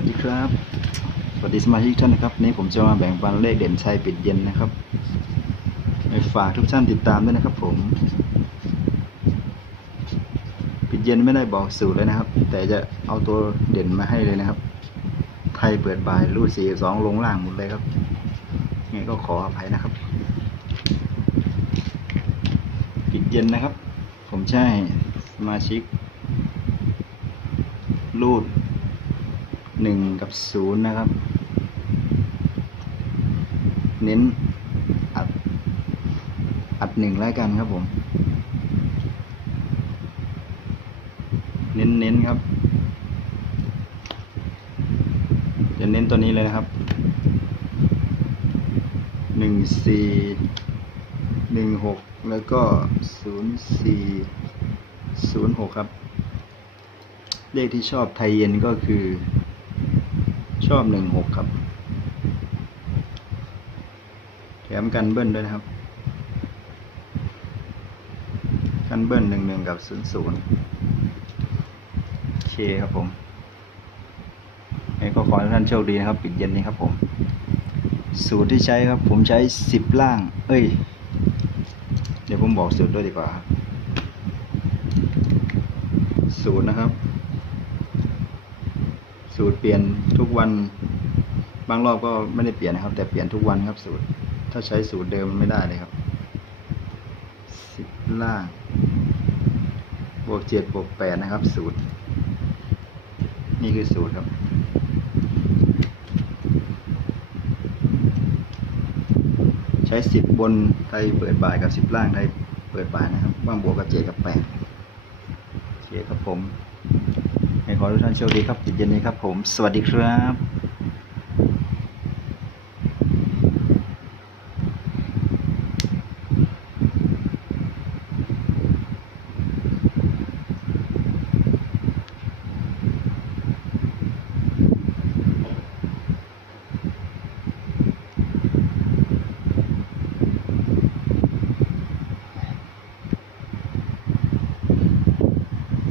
วัสดีครับ สวัสดีสมาชิกท่านนะครับวันนี้ผมจะมาแบ่งปันเลขเด่นชัยปิดเย็นนะครับไปฝากทุกท่านติดตามด้วยนะครับ ผม ปิดเย็นไม่ได้บอกสูตรเลยนะครับ แต่จะเอาตัวเด่นมาให้เลยนะครับ ไทยเปิดบ่ายรูดสี่สองลงล่างหมดเลยครับงั้นก็ขออภัยนะครับ ปิดเย็นนะครับ ผมใช่สมาชิกรูด หนึ่งกับศูนย์นะครับ เน้นอัด อัดหนึ่งแล้วกันครับผม เน้นเน้นครับ จะเน้นตัวนี้เลยนะครับหนึ่งสี่หนึ่งหกแล้วก็ศูนย์สี่ศูนย์หกครับ เลขที่ชอบไทยเย็นก็คือ ชอบหนึ่งหกครับ แถมกันเบิ้ลด้วยนะครับ กันเบิ้ลหนึ่งหนึ่งกับศูนย์ศูนย์เคครับผมงั้ก็ขอให้ท่านโชคดีนะครับ ปิดเย็นนี้ครับผม สูตรที่ใช้ครับ ผมใช้สิบล่าง เอ้ย เดี๋ยวผมบอกสูตรด้วยดีกว่าครับสูตรนะครับ สูตรเปลี่ยนทุกวัน บางรอบก็ไม่ได้เปลี่ยนนะครับ แต่เปลี่ยนทุกวันครับสูตร ถ้าใช้สูตรเดิมมันไม่ได้เลยครับสิบล่างบวกเจ็ดบวกแปดนะครับ สูตร นี่คือสูตรครับใช้สิบบนไทยเปิดบ่ายกับสิบล่างไทยเปิดบ่ายนะครับว่างบวกกับเจ็ดกับแปด เคครับผมให้ขอทุกท่านโชคดีครับจิตเย็นนี้ครับผม สวัสดีครับ